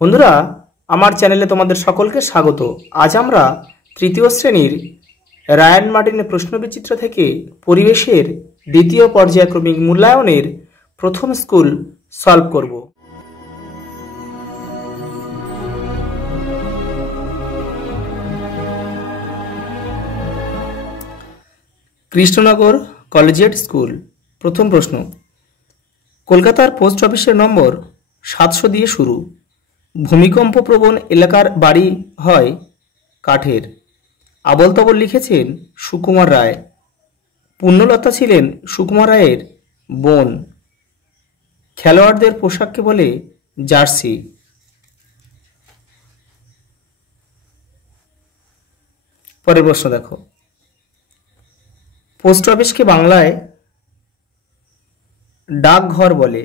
বন্ধুরা, আমার চ্যানেলে তোমাদের সকলকে স্বাগত। আজ আমরা তৃতীয় শ্রেণীর রায়ান মার্টিনের প্রশ্নবিচিত্র থেকে পরিবেশের দ্বিতীয় পর্যায়ক্রমিক মূল্যায়নের প্রথম স্কুল সলভ করব। Krishnanagar collegiate school. প্রথম প্রশ্ন, কলকাতার পোস্ট অফিসের নম্বর 700 দিয়ে শুরু। ভূমিকম্প প্রবণ এলাকার বাড়ি হয় কাঠের। আবল তাবল লিখেছেন সুকুমার রায়। পুণ্যলতা ছিলেন সুকুমার রায়ের বোন। খেলোয়াড়দের পোশাককে বলে জার্সি। পরের প্রশ্ন দেখো, পোস্ট অফিসকে বাংলায় ডাকঘর বলে।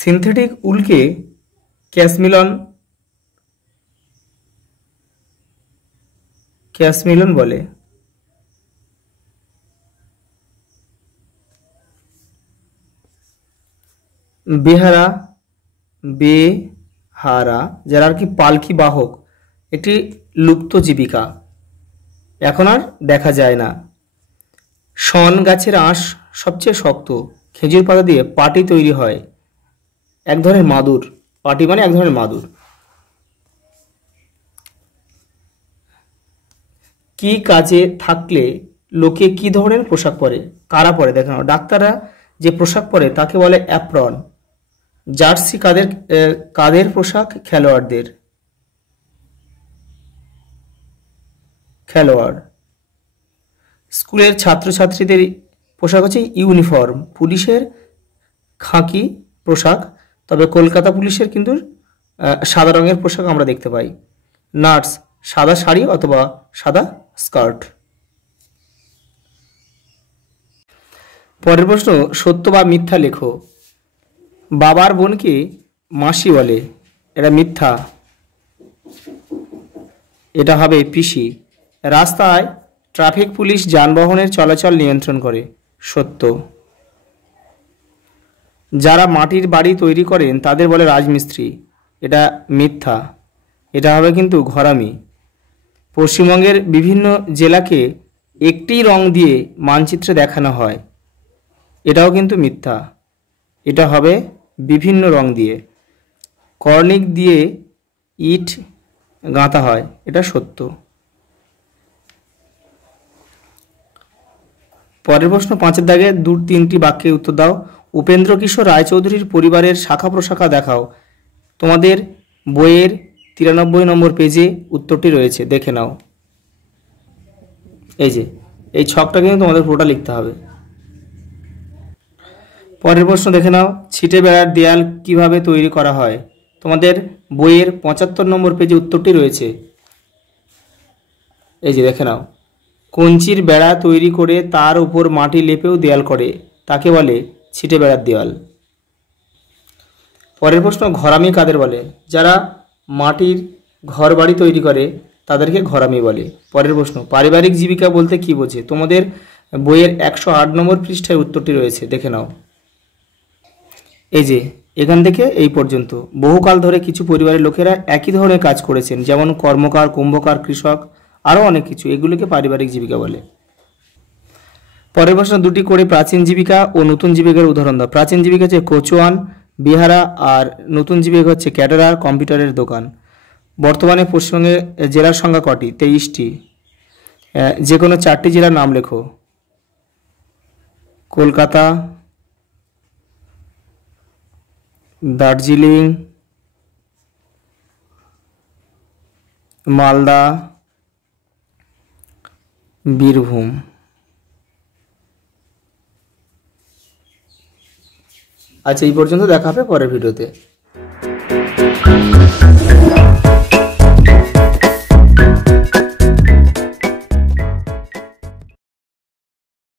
সিনথেটিক উলকে ক্যাশমিলন বলে। বেহারা যারা আর কি পালকি বাহক, একটি লুপ্ত জীবিকা, এখন আর দেখা যায় না। শন গাছের আঁশ সবচেয়ে শক্ত। খেজুর পাতা দিয়ে পাটি তৈরি হয়। এক ধরনের মাদুর। পাটি মানে এক ধরনের মাদুর। কি কাজে থাকলে লোকে কি ধরনের পোশাক পরে? কারা পরে? দেখেন, ডাক্তাররা যে পোশাক পরে তাকে বলে অ্যাপ্রন। জার্সি কাদের পোশাক? খেলোয়াড়। স্কুলের ছাত্রছাত্রীদের পোশাক হচ্ছে ইউনিফর্ম। পুলিশের খাকি পোশাক, তবে কলকাতা পুলিশের কিন্তু সাদা রঙের পোশাক আমরা দেখতে পাই। নার্স সাদা শাড়ি অথবা সাদা স্কার্ট। পরের প্রশ্ন, সত্য বা মিথ্যা লেখো। বাবার বোনকে মাসি বলে, এটা মিথ্যা। এটা হবে পিসি। রাস্তায় ট্রাফিক পুলিশ যানবাহনের চলাচল নিয়ন্ত্রণ করে, সত্য। যারা মাটির বাড়ি তৈরি করেন তাদের বলে রাজমিস্ত্রি, এটা মিথ্যা। এটা হবে কিন্তু ঘরামি। পশ্চিমবঙ্গের বিভিন্ন জেলাকে একটি রং দিয়ে মানচিত্রে দেখানো হয়, এটাও কিন্তু মিথ্যা। এটা হবে বিভিন্ন রং দিয়ে। কর্নিক দিয়ে ইট গাঁথা হয়, এটা সত্য। পরের প্রশ্ন, 5-এর দাগে 2-3টি বাক্যে উত্তর দাও। উপেন্দ্র কিশোর রায়চৌধুরীর পরিবারের শাখা প্রশাখা দেখাও। তোমাদের বইয়ের 93 নম্বর পেজে উত্তরটি রয়েছে, দেখে নাও। এই ছকটা কিন্তু তোমাদের পুরোটা লিখতে হবে। পরের প্রশ্ন দেখে নাও, ছিটে বেড়ার দেয়াল কিভাবে তৈরি করা হয়? তোমাদের বইয়ের 75 নম্বর পেজে উত্তরটি রয়েছে, দেখে নাও। কঞ্চির বেড়া তৈরি করে তার উপর মাটি লেপেও দেয়াল করে, তাকে বলে ছিটে বেড়ার দেওয়াল। পরের প্রশ্ন, ঘরামি কাদের বলে? যারা মাটির ঘর বাড়ি তৈরি করে তাদেরকে ঘরামি বলে। পরের প্রশ্ন, পারিবারিক জীবিকা বলতে কি বোঝে? তোমাদের বইয়ের 108 নম্বর পৃষ্ঠায় উত্তরটি রয়েছে, দেখে নাও। এখান থেকে এই পর্যন্ত বহুকাল ধরে কিছু পরিবারের লোকেরা একই ধরনের কাজ করেছেন, যেমন কর্মকার, কুম্ভকার, কৃষক, আরও অনেক কিছু। এগুলোকে পারিবারিক জীবিকা বলে। পরের প্রশ্ন, 2টি করে প্রাচীন জীবিকা ও নতুন জীবিকার উদাহরণ দাও। প্রাচীন জীবিকা হচ্ছে কোচওয়ান, বিহারা, আর নতুন জীবিকা হচ্ছে ক্যাটারার, কম্পিউটারের দোকান। বর্তমানে পশ্চিমবঙ্গে জেলার সংখ্যা কটি? 23টি। যে কোনো 4টি জেলার নাম লেখো। কলকাতা, দার্জিলিং, মালদা, বীরভূম। আচ্ছা, এই পর্যন্ত দেখা হবে পরের ভিডিওতে।